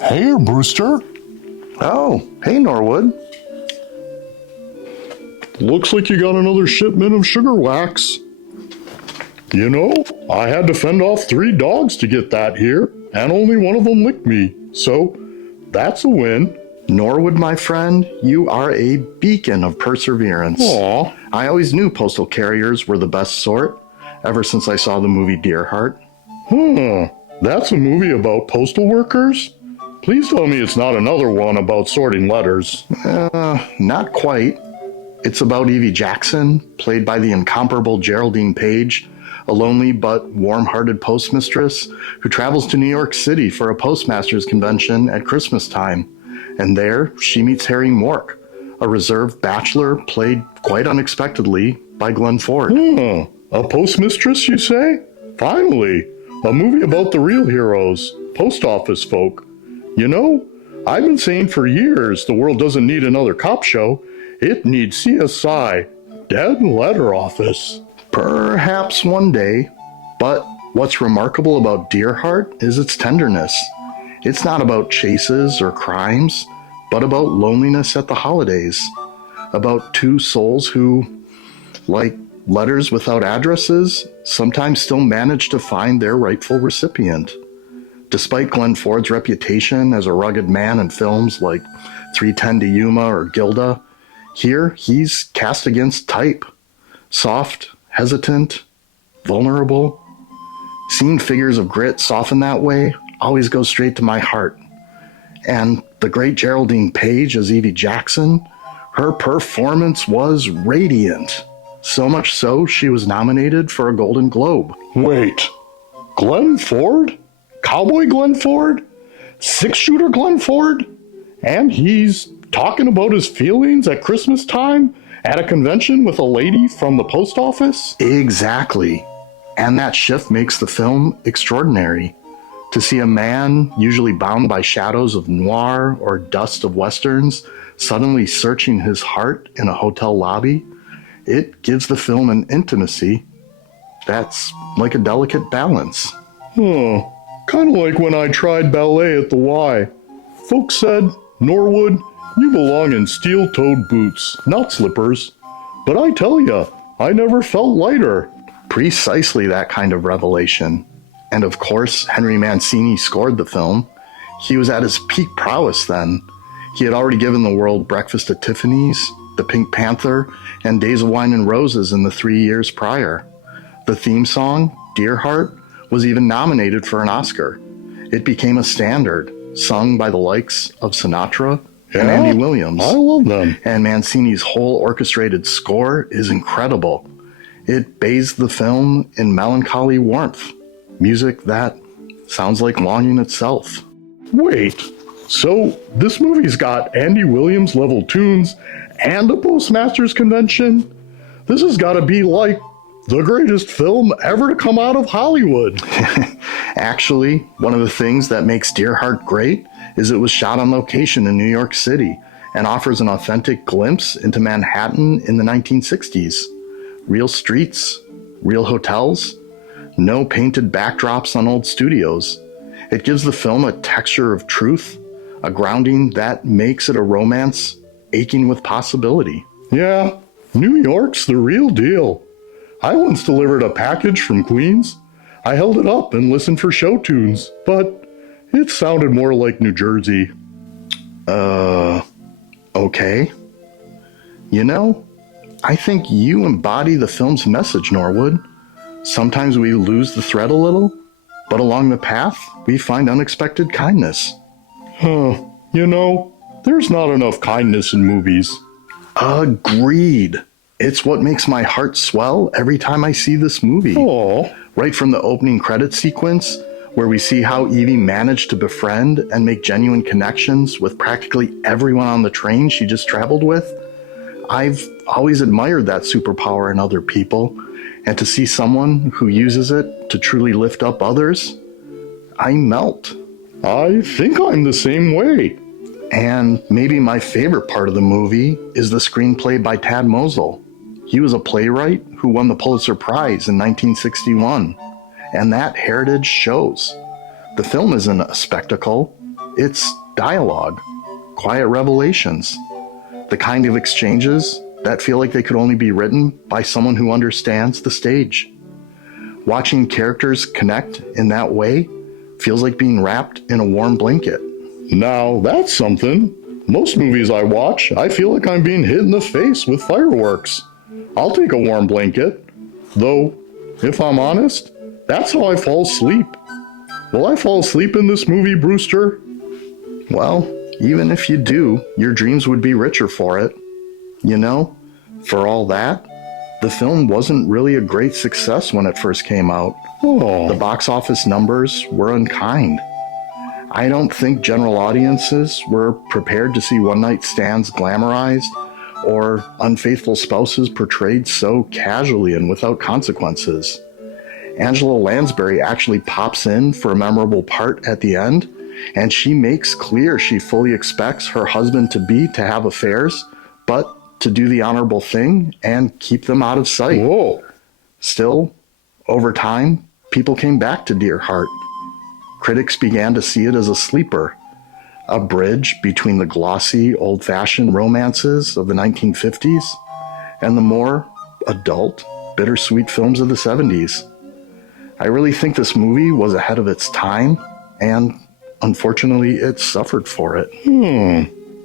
Hey, Brewster. Oh, hey, Norwood. Looks like you got another shipment of sugar wax. You know, I had to fend off 3 dogs to get that here, and only one of them licked me, so that's a win. Norwood, my friend, you are a beacon of perseverance. Aw. I always knew postal carriers were the best sort, ever since I saw the movie Dear Heart. That's a movie about postal workers? Please tell me it's not another one about sorting letters. Not quite. It's about Evie Jackson, played by the incomparable Geraldine Page, a lonely but warm-hearted postmistress who travels to New York City for a postmasters convention at Christmas time. And there, she meets Harry Mork, a reserved bachelor played quite unexpectedly by Glenn Ford. A postmistress, you say? Finally, a movie about the real heroes, post office folk. You know, I've been saying for years the world doesn't need another cop show. It needs CSI, Dead Letter Office. Perhaps one day, but what's remarkable about Dear Heart is its tenderness. It's not about chases or crimes, but about loneliness at the holidays. About 2 souls who, like letters without addresses, sometimes still manage to find their rightful recipient. Despite Glenn Ford's reputation as a rugged man in films like 3:10 to Yuma or Gilda, here he's cast against type. Soft, hesitant, vulnerable. Seeing figures of grit soften that way always goes straight to my heart. And the great Geraldine Page as Evie Jackson, her performance was radiant. So much so, she was nominated for a Golden Globe. Wait, Glenn Ford? Cowboy Glenn Ford? 6-shooter Glenn Ford? And he's talking about his feelings at Christmas time at a convention with a lady from the post office? Exactly. And that shift makes the film extraordinary. To see a man, usually bound by shadows of noir or dust of westerns, suddenly searching his heart in a hotel lobby, it gives the film an intimacy that's like a delicate balance. Kind of like when I tried ballet at the Y. Folks said, Norwood, you belong in steel-toed boots, not slippers. But I tell ya, I never felt lighter. Precisely that kind of revelation. And of course, Henry Mancini scored the film. He was at his peak prowess then. He had already given the world Breakfast at Tiffany's, The Pink Panther, and Days of Wine and Roses in the 3 years prior. The theme song, Dear Heart, was even nominated for an Oscar. It became a standard, sung by the likes of Sinatra and Andy Williams. I love them. And Mancini's whole orchestrated score is incredible. It bathes the film in melancholy warmth, music that sounds like longing itself. Wait, so this movie's got Andy Williams level tunes and a Postmasters convention? This has got to be like the greatest film ever to come out of Hollywood. Actually, one of the things that makes Dear Heart great is it was shot on location in New York City and offers an authentic glimpse into Manhattan in the 1960s. Real streets, real hotels, no painted backdrops on old studios. It gives the film a texture of truth, a grounding that makes it a romance aching with possibility. Yeah, New York's the real deal. I once delivered a package from Queens. I held it up and listened for show tunes, but it sounded more like New Jersey. Okay. You know, I think you embody the film's message, Norwood. Sometimes we lose the thread a little, but along the path, we find unexpected kindness. You know, there's not enough kindness in movies. Agreed. It's what makes my heart swell every time I see this movie. Aw. Right from the opening credit sequence, where we see how Evie managed to befriend and make genuine connections with practically everyone on the train she just traveled with. I've always admired that superpower in other people, and to see someone who uses it to truly lift up others, I melt. I think I'm the same way. And maybe my favorite part of the movie is the screenplay by Tad Mosel. He was a playwright who won the Pulitzer Prize in 1961, and that heritage shows. The film isn't a spectacle, it's dialogue, quiet revelations, the kind of exchanges that feel like they could only be written by someone who understands the stage. Watching characters connect in that way feels like being wrapped in a warm blanket. Now, that's something. Most movies I watch, I feel like I'm being hit in the face with fireworks. I'll take a warm blanket. Though, if I'm honest, that's how I fall asleep. Will I fall asleep in this movie, Brewster? Well, even if you do, your dreams would be richer for it. You know, for all that, the film wasn't really a great success when it first came out. Oh. The box office numbers were unkind. I don't think general audiences were prepared to see one-night stands glamorized or unfaithful spouses portrayed so casually and without consequences. Angela Lansbury actually pops in for a memorable part at the end, and she makes clear she fully expects her husband-to-be to have affairs, but to do the honorable thing and keep them out of sight. Whoa. Still, over time, people came back to Dear Heart. Critics began to see it as a sleeper, a bridge between the glossy, old-fashioned romances of the 1950s and the more adult, bittersweet films of the 70s. I really think this movie was ahead of its time, and unfortunately, it suffered for it.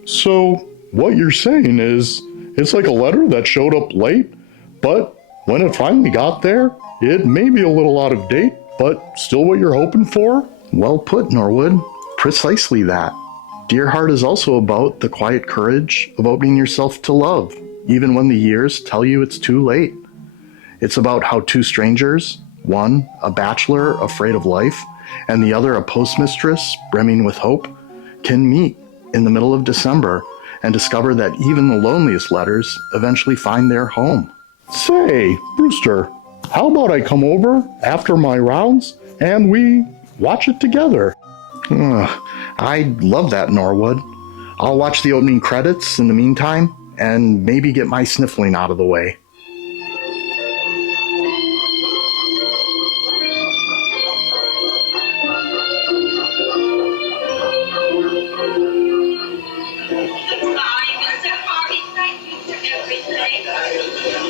So, what you're saying is, it's like a letter that showed up late, but when it finally got there, it may be a little out of date, but still what you're hoping for? Well put, Norwood. Precisely that. Dear Heart is also about the quiet courage of opening yourself to love, even when the years tell you it's too late. It's about how two strangers, one a bachelor afraid of life, and the other a postmistress brimming with hope, can meet in the middle of December and discover that even the loneliest letters eventually find their home. Say, Brewster, how about I come over after my rounds and we watch it together? I'd love that, Norwood. I'll watch the opening credits in the meantime and maybe get my sniffling out of the way. Mr. Harvey, thank you for everything.